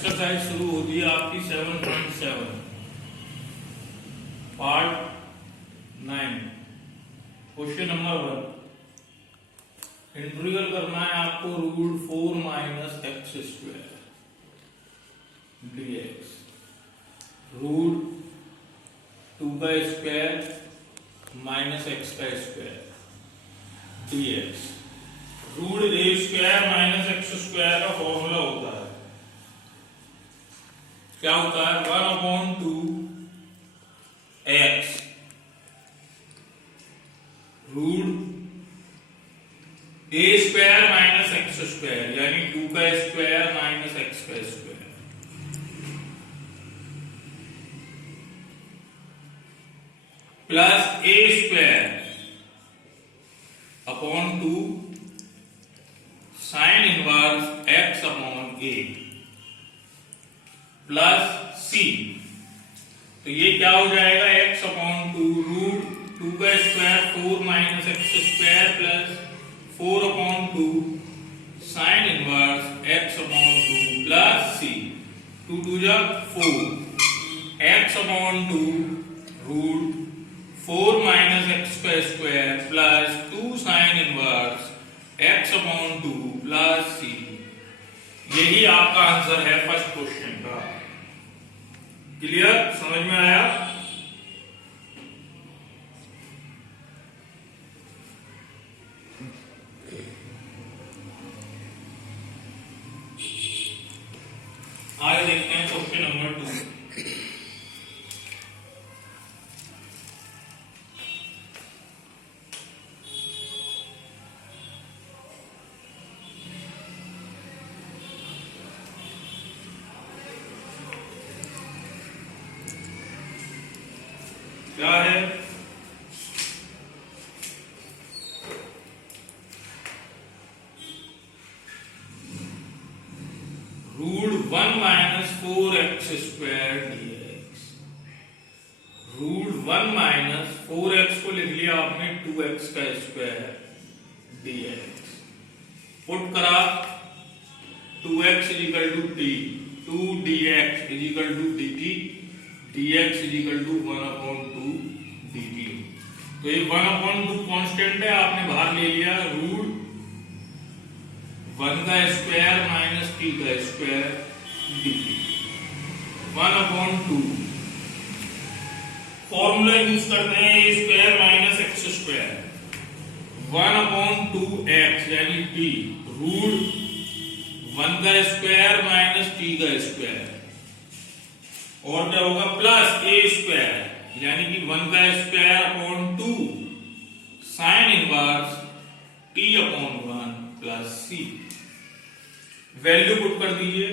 Exercise शुरू होती है आपकी 7.7 पार्ट 9 क्वेश्चन नंबर 1। इंटीग्रल करना है आपको √4 - x² dx √2² - x² dx। √a² - x² का फॉर्मूला होता है, क्या होता है? 1/2 x √a² - x² यानी 2² - x² plus a²/2 sin inverse x/a plus c। तो ये क्या हो जाएगा? x/2 √2² 4 - x² plus 4/2 sin inverse x/2 plus c। 2 2 जा 4 x/2 √4 - x² plus 2 sin inverse x/2 plus c। यही आपका आंसर है फर्स्ट क्वेश्चन का। क्लियर? समझ में आया? आगे देखते हैं क्वेश्चन नंबर 2। क्या है? √1 - 4x² dx। √1 - 4x को लिख लिया आपने 2x² dx। पुट करा 2x = t, 2dx = dt, dx = 1/2 dt। तो ये 1/2 कांस्टेंट है, आपने बाहर ले लिया √1² - t² dt 1/2। फॉर्मूला यूज करते हैं a² - x²। 1/2x यानी t √1² - t²। और क्या होगा? प्लस a² यानी कि 1²/2 sin inverse t/1 plus c। Value put कर दीजिए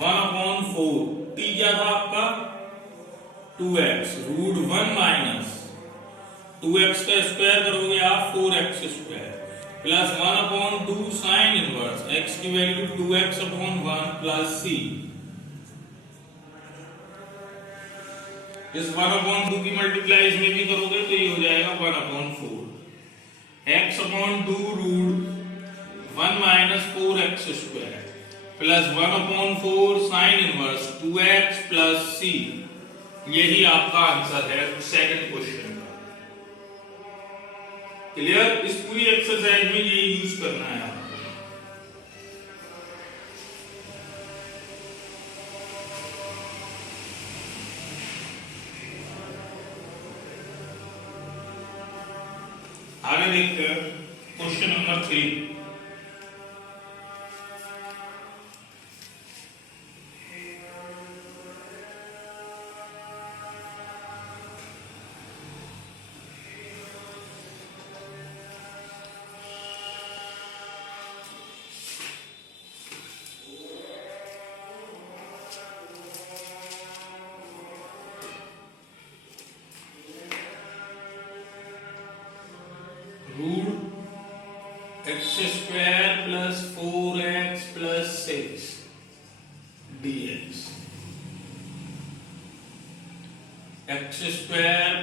1/4 t क्या था आपका? 2x √1 - 2x का स्क्वायर करोगे आप 4x² plus 1/2 sin inverse x की वैल्यू 2x/1 प्लस c। इस 1/2 की मल्टीप्लाई इसमें भी करोगे तो ये हो जाएगा 1/4 x/2 √1 - 4x² plus 1/4 sin inverse 2x plus c। यही आपका आंसर है सेकंड क्वेश्चन का। क्लियर? इस पूरी एक्सरसाइज में ये यूज करना है आपको। आगे देखते हैं question number 3। x² plus 4x plus 6 dx। x²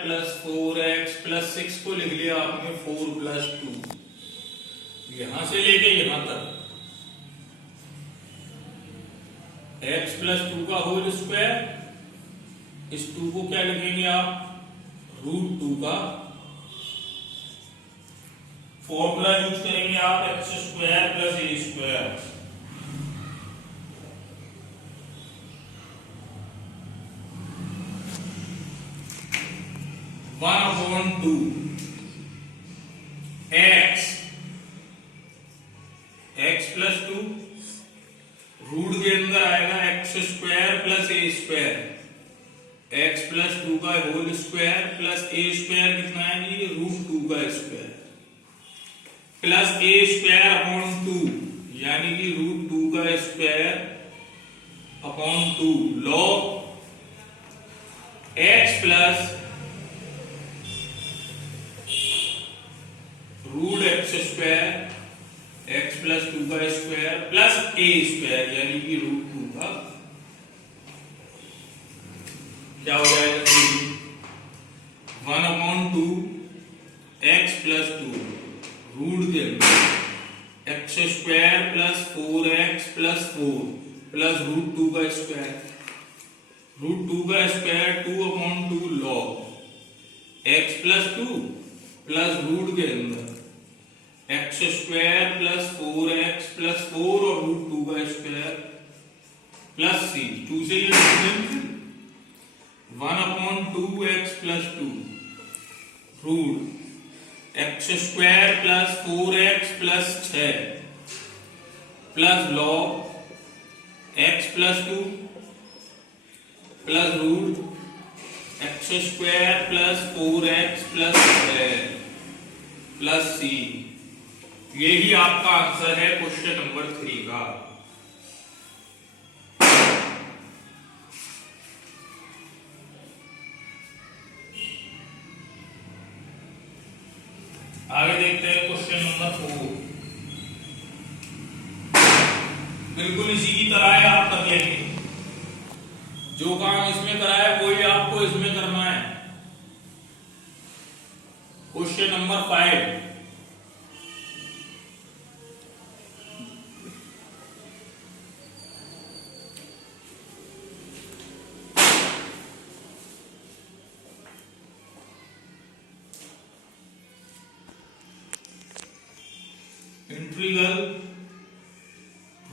plus 4x plus 6 को लिख लिया आपने 4 प्लस 2। यहां से लेके यहां तक x प्लस 2 का होल स्क्वायर, इस 2 को क्या लिखेंगे आप, √2 का, फॉर्मूला यूज करेंगे आप x square plus a square, one upon 2 x plus 2, root के अंदर आएगा x square plus a square, x plus 2 का whole square plus a square कितना है जी, √2 का square, plus a square upon 2 यानी कि √2 का square upon 2 log x plus √x square, x plus 2 का स्क्वायर प्लस a स्क्वायर यानी कि √2 का, क्या हो जाएगा, 1 अपॉन 2 x प्लस 2 रूट के अंदर x square plus 4x plus 4 plus √2 का स्क्वायर, √2 का square 2 upon 2 log x plus 2 plus root के अंदर x square plus 4x plus 4 और √2 का स्क्वायर प्लस c, 2 से ये 1 upon 2x plus 2 root x square plus 4x plus 6 plus log x plus 2 plus root x square plus 4x plus 6 plus c। यही आपका answer है question number 3 का। आगे देखते हैं क्वेश्चन नंबर 4, बिल्कुल इसी की तरह है, आप कर लेंगे, जो काम इसमें करा है वही आपको इसमें करना है। क्वेश्चन नंबर 5, इंटीग्रल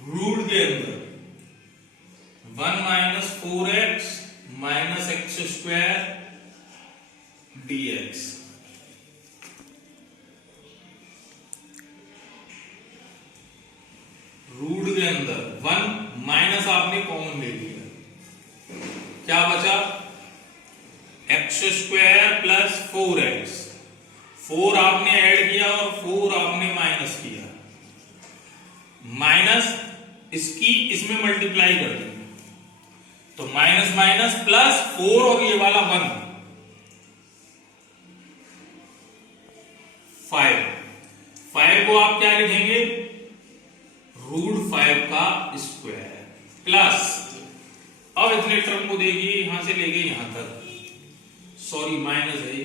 रूट के अंदर 1 minus 4x minus x square dx, root के अंदर 1 माइनस आपने कॉमन ले लिया, क्या बचा, एक्स स्क्वायर प्लस 4x, 4 आपने ऐड किया और 4 आपने माइनस किया, माइनस इसकी इसमें मल्टीप्लाई कर दी, तो माइनस माइनस प्लस 4 और ये वाला 1, 5 को आप क्या लिखेंगे, √5 का स्क्वायर प्लस, अब इतने टर्म को देखिए यहां से लेके यहां तक, सॉरी माइनस है,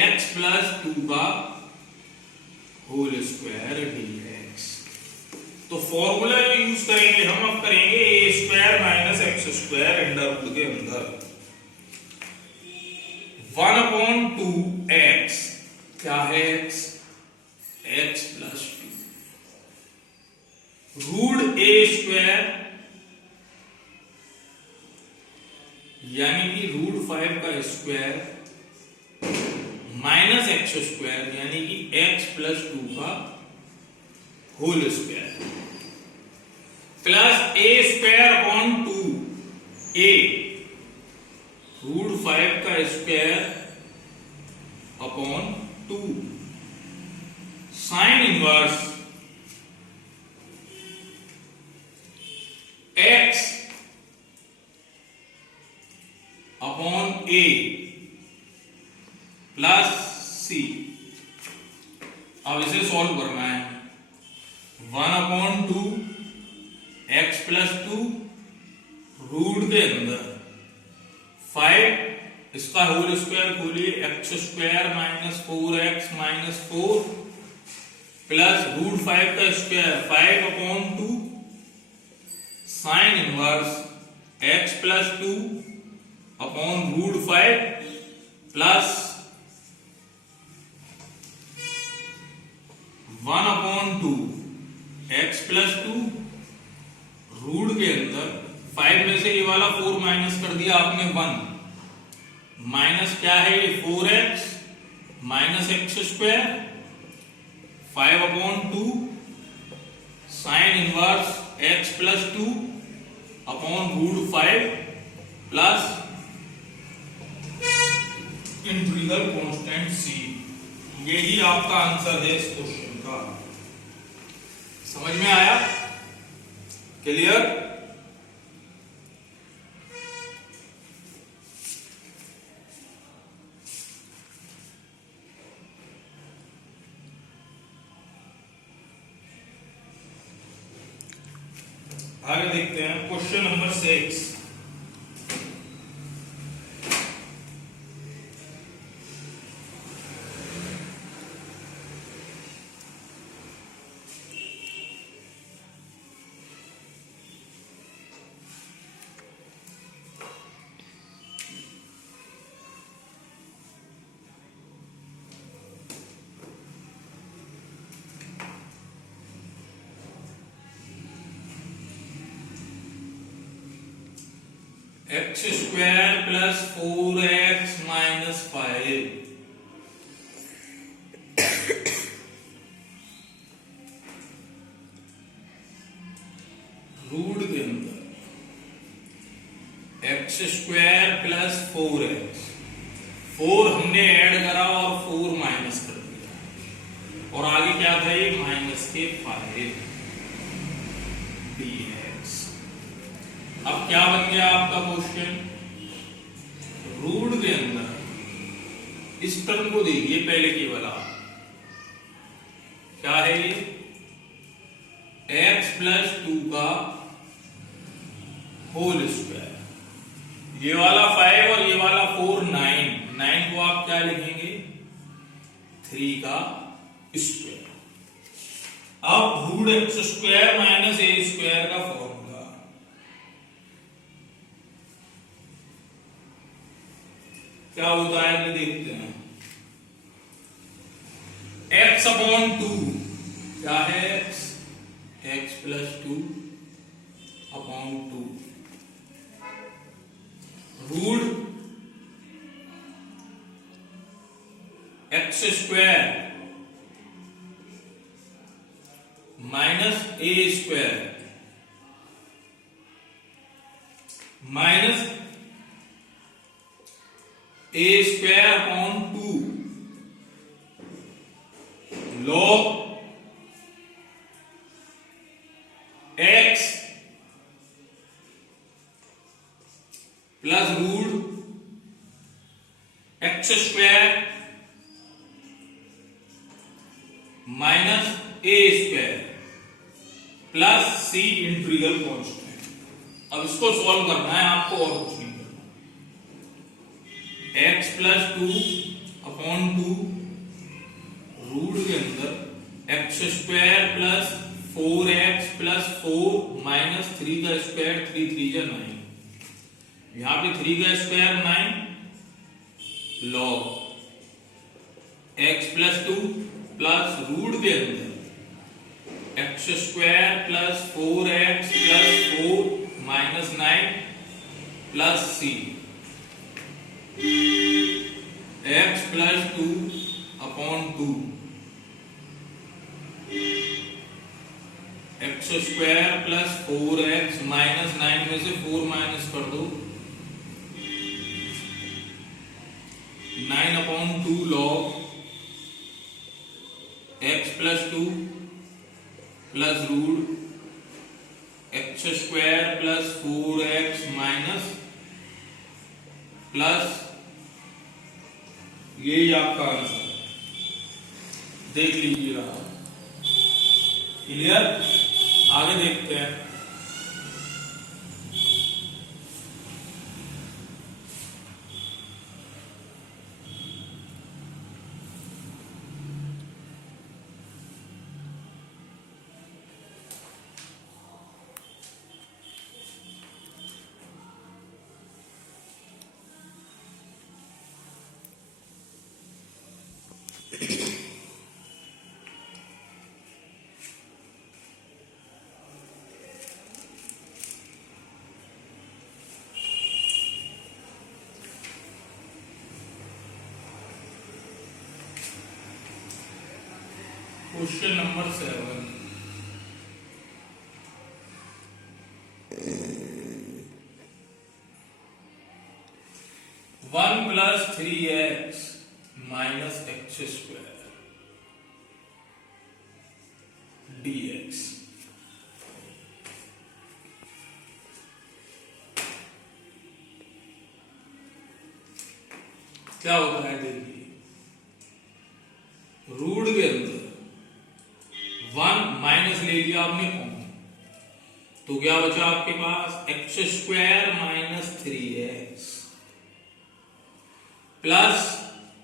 x प्लस 2 का होल स्क्वायर dx। तो फॉर्मूला जो यूज करेंगे हम, अब करेंगे a square minus x square under root के अंदर 1 अपॉन 2x, क्या है x plus 2 root a square यानी कि √5 का स्क्वायर माइनस एक्स स्क्वायर यानी कि x प्लस 2 का whole square plus a square upon 2a, √5 का square upon 2, sine inverse x upon a plus c। अब इसे सॉल्व करना है, 1 अपॉन 2 x प्लस 2 रूट के अंदर 5, इसका होल स्क्वायर खोलिए, x square minus 4x minus 4 plus √5 का square 5 upon 2 sine inverse x plus 2 upon root 5 plus 1/2 x plus 2 root के अंदर 5 में से ये वाला 4 माइनस कर दिया आपने 1 माइनस क्या है ये 4x minus x square 5/2 sine inverse x plus 2 upon root 5 plus integral constant c। यही आपका आंसर है इस क्वेश्चन का। समझ में आया? क्लियर? आगे देखते हैं question number 6। X square plus 4x minus 5 root के अंदर एक्स स्क्वायर प्लस 4x 4 हमने ऐड करा और 4 माइनस कर दिया और आगे क्या था ये माइनस के 5 dx। अब क्या बन गया आपका क्वेश्चन? रूट के अंदर इस टर्म को देखिए पहले केवल आप क्या है ये x प्लस 2 का होल स्क्वायर, ये वाला 5 और ये वाला 4 9 को आप क्या लिखेंगे 3 का स्क्वायर। अब root X square minus A square का फॉर्मूला क्या होता है ये देखते हैं। x अपॉन 2 क्या है x plus 2 upon 2 root X square minus A square minus A square upon 2 log x plus root X square minus A square plus C integral constant. अब इसको सॉल्व करना है आपको और कुछ नहीं करना। x प्लस 2 अपॉन 2 रूट के अंदर X square plus 4x plus 4 minus 3 का स्क्वायर 3 3 जा 9, यहां पे 3 का square 9 log x plus 2 plus root के अंदर X square plus 4x plus 4 minus 9 plus C x plus 2 upon 2 X square plus 4x minus 9 में से 4 माइनस कर दो 9 upon 2 log x plus 2 plus root X square plus 4x minus plus यही आपका answer देख लीजिएगा। क्लियर? आगे देखते हैं। Question number 7, 1 + 3x - x² dx। क्या होता है देखिए, रूट के अंदर 1 माइनस ले लिया आपने कॉमन, तो क्या बचा आपके पास x² - 3x प्लस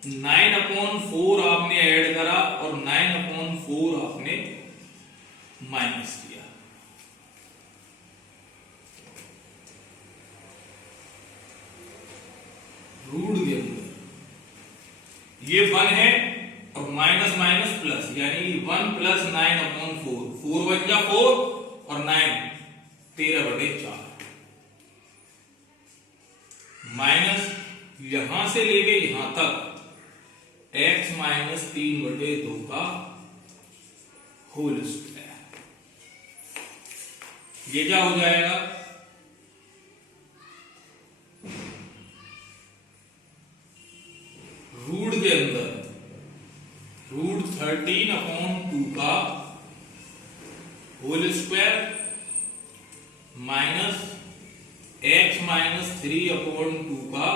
9/4 आपने ऐड करा और 9/4 आपने माइनस किया। रूट के अंदर ये 1 है और माइनस माइनस प्लस, यानी 1 + 9/4, 4 बन जा 4 और 9 13/4 माइनस यहां से लेके यहां तक x - 3/2 का होल स्क्वायर। ये क्या हो जाएगा, रूट के अंदर रूट 13/2 का होल स्क्वायर माइनस x - 3/2 का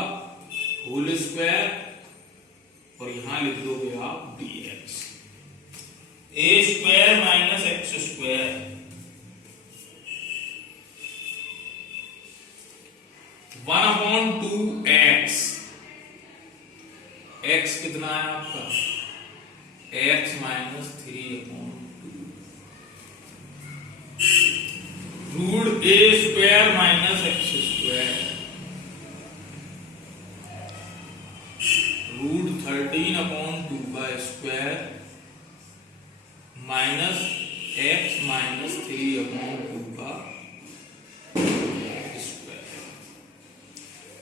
होल स्क्वायर, और यहां लिख दोगे आप dx। a² - x², (1/2x) x कितना है आपका, x - 3/2 root a² - x², root 13/2 का स्क्वायर माइनस x - 3/2 का square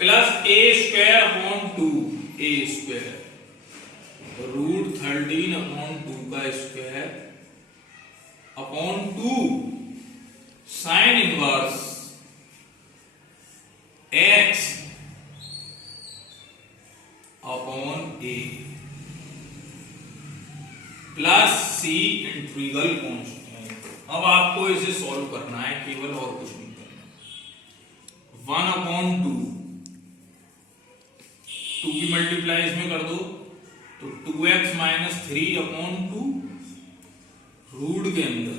plus a²/2 a² root 13/2 का square upon 2 sine inverse x upon a plus c integral constant. अब आपको इसे सॉल्व करना है केवल, और कुछ नहीं करना। 1/2 2 की मल्टीप्लाई इसमें कर दो तो 2x - 3/2 रूट के अंदर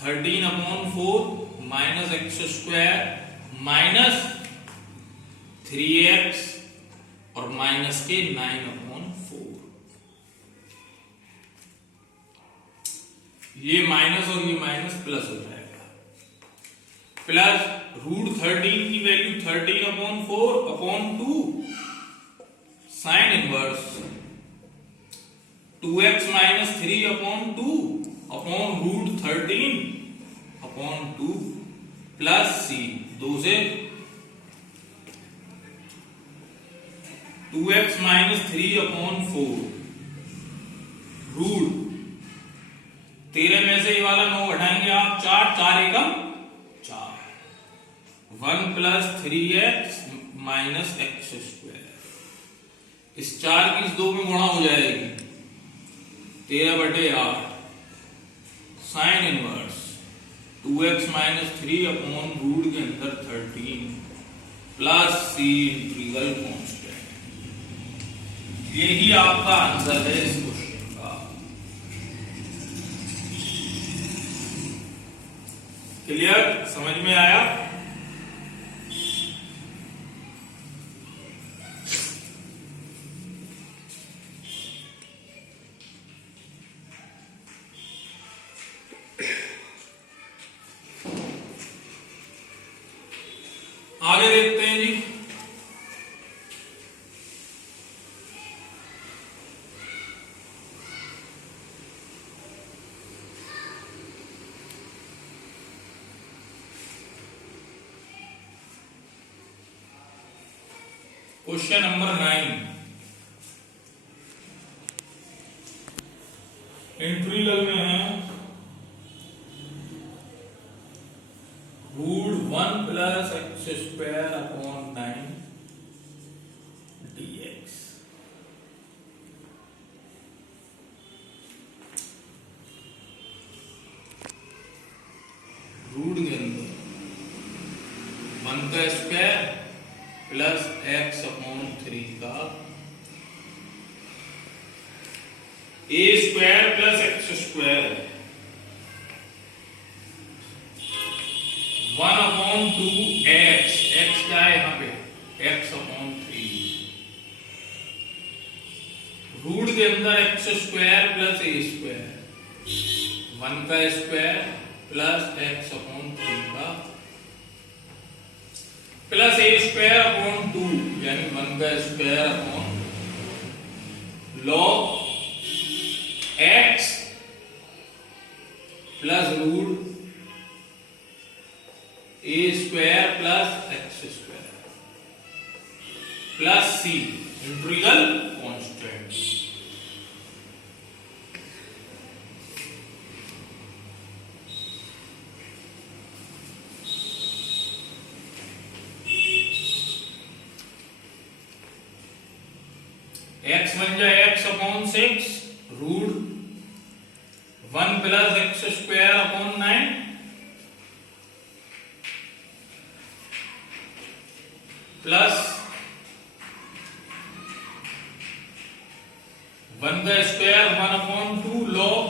13/4 माइनस x² माइनस 3x और माइनस के 9/4। ये माइनस और ये माइनस प्लस हो जाएगा, प्लस रूट 13 की value 13/4/2 sine inverse 2x - 3/2 upon root 13/2 plus c 2 से 2x - 3/4 रूट 13 में से ये वाला 9 घटाएंगे आप, 4 4 एकम 4 1 + 3x - x²। इस 4 की इस 2 में गुणा हो जाएगी 13/8 साइन इनवर्स 2x - 3/रूट के अंदर 13 प्लस c इंटीग्रल कांस्टेंट। यही आपका आंसर है इस क्वेश्चन का। क्लियर, समझ में आया? आगे देखते हैं जी। क्वेश्चन नंबर 9, इंटीग्रल में है √1 plus x square upon 9 dx। Root के अंदर 1 का स्क्वायर प्लस एक्स अपॉन 3 का A square plus x square 1 upon 2 X, X क्या है यहाँ पे, एक्स अपॉन 3। रूट के अंदर एक्स स्क्वायर प्लस ए स्क्वायर, 1 का स्क्वायर प्लस एक्स अपॉन 3 का प्लस ए स्क्वायर अपॉन 2 यानी 1 का square upon log X plus root A square plus x square plus C integral constant. X बन जाए X upon 6 root 1 plus x square upon 9 plus 1 का square 1 upon 2 log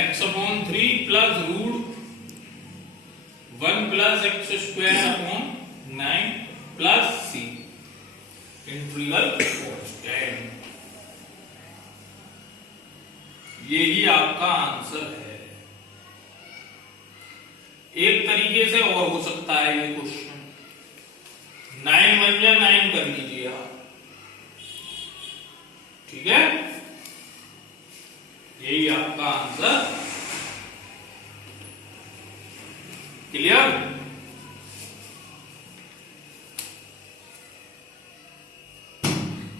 X upon 3 plus root 1 plus x square upon 9 plus C integral constant. यही आपका answer है। एक तरीके से और हो सकता है ये क्वेश्चन, 9 बन जाए 9 कर लीजिए आप, ठीक है, यही आपका आंसर। क्लियर?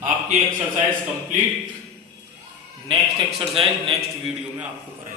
आपकी exercise complete. Next exercise next video में आपको कराएंगे।